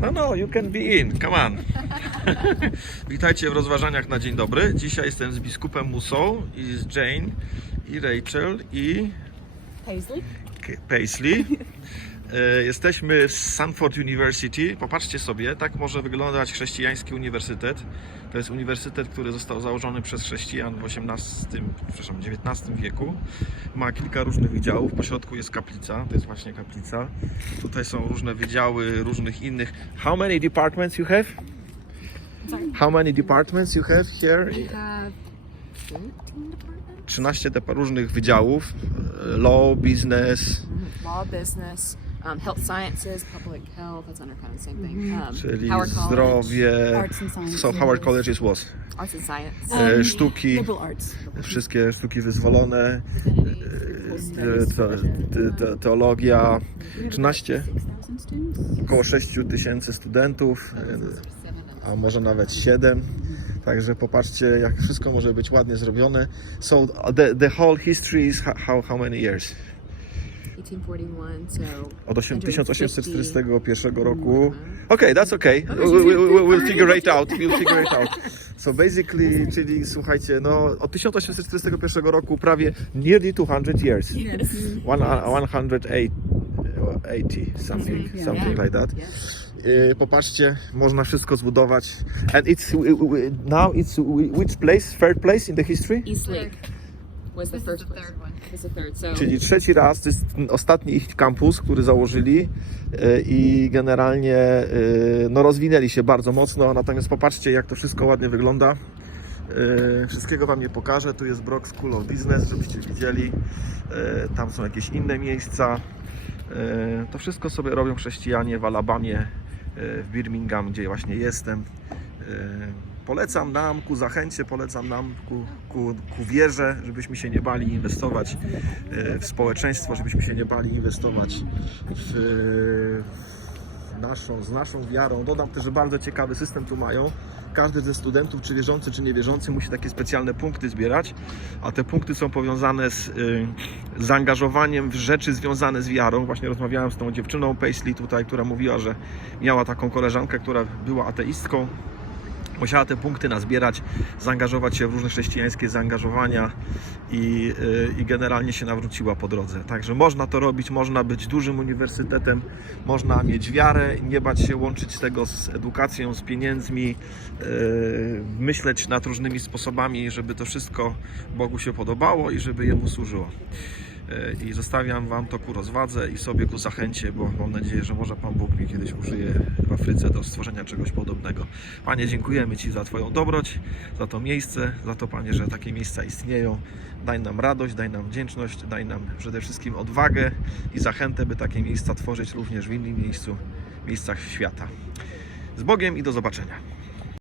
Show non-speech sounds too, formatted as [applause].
No, no, you can be in, come on. [laughs] Witajcie w rozważaniach na dzień dobry. Dzisiaj jestem z biskupem Musą i z Jane i Rachel i Paisley. Paisley. E, Jesteśmy w Sanford University. Popatrzcie sobie, tak może wyglądać chrześcijański uniwersytet. To jest uniwersytet, który został założony przez chrześcijan w XVIII, przepraszam, XIX wieku. Ma kilka różnych wydziałów. Po środku jest kaplica, to jest właśnie kaplica. Tutaj są różne wydziały różnych innych. How many departments you have? Sorry. How many departments you have here? We have 13 departments. 13 depa- różnych wydziałów. E, Law, business, Law, business, um, health sciences, public health. That's under kind of the same thing. Um, czyli Howard College, zdrowie. Arts and sciences. So Howard College is what? arts and science. E, Um, sztuki, arts. wszystkie sztuki wyzwolone, e, te, te, te, teologia, 13, 6,000 students. około 6 tysięcy studentów, a może nawet 7. Także popatrzcie, jak wszystko może być ładnie zrobione. So the, the whole history is ho- how, how many years? 1841. So Od 8 1841 roku. Mhm. Okay, that's okay. We, we, we, we'll figure it out. We'll figure it out. So basically, czyli słuchajcie, no od 1841 roku prawie nearly 200 years. Yes. One, 180 something, something like that. Y, Popatrzcie, można wszystko zbudować. And it's now it's which place? Third place in the history? East Lake was the first place. third one. This is the third. So Czyli trzeci raz, to jest ostatni ich kampus, który założyli y, i generalnie y, no, rozwinęli się bardzo mocno. Natomiast popatrzcie, jak to wszystko ładnie wygląda. Wszystkiego Wam nie pokażę. Tu jest Brock School of Business, żebyście widzieli. Tam są jakieś inne miejsca. To wszystko sobie robią chrześcijanie w Alabamie, w Birmingham, gdzie właśnie jestem. Y, Polecam nam ku zachęcie, polecam nam ku, ku, ku wierze, żebyśmy się nie bali inwestować e, w społeczeństwo, żebyśmy się nie bali inwestować w, w naszą, z naszą wiarą. Dodam też, że bardzo ciekawy system tu mają. Każdy ze studentów, czy wierzący, czy niewierzący, musi takie specjalne punkty zbierać, a te punkty są powiązane z y, zaangażowaniem w rzeczy związane z wiarą. Właśnie rozmawiałem z tą dziewczyną Paisley tutaj, która mówiła, że miała taką koleżankę, która była ateistką, musiała te punkty nazbierać, zaangażować się w różne chrześcijańskie zaangażowania i, y, i generalnie się nawróciła po drodze. Także można to robić, można być dużym uniwersytetem, można mieć wiarę, nie bać się łączyć tego z edukacją, z pieniędzmi, y, myśleć nad różnymi sposobami, żeby to wszystko Bogu się podobało i żeby Jemu służyło. Y, I zostawiam Wam to ku rozwadze i sobie ku zachęcie, bo mam nadzieję, że może Pan Bóg mnie kiedyś użyje w Afryce do stworzenia czegoś podobnego. Panie, dziękujemy Ci za Twoją dobroć, za to miejsce, za to, Panie, że takie miejsca istnieją. Daj nam radość, daj nam wdzięczność, daj nam przede wszystkim odwagę i zachętę, by takie miejsca tworzyć również w innym miejscu, miejscach świata. Z Bogiem i do zobaczenia.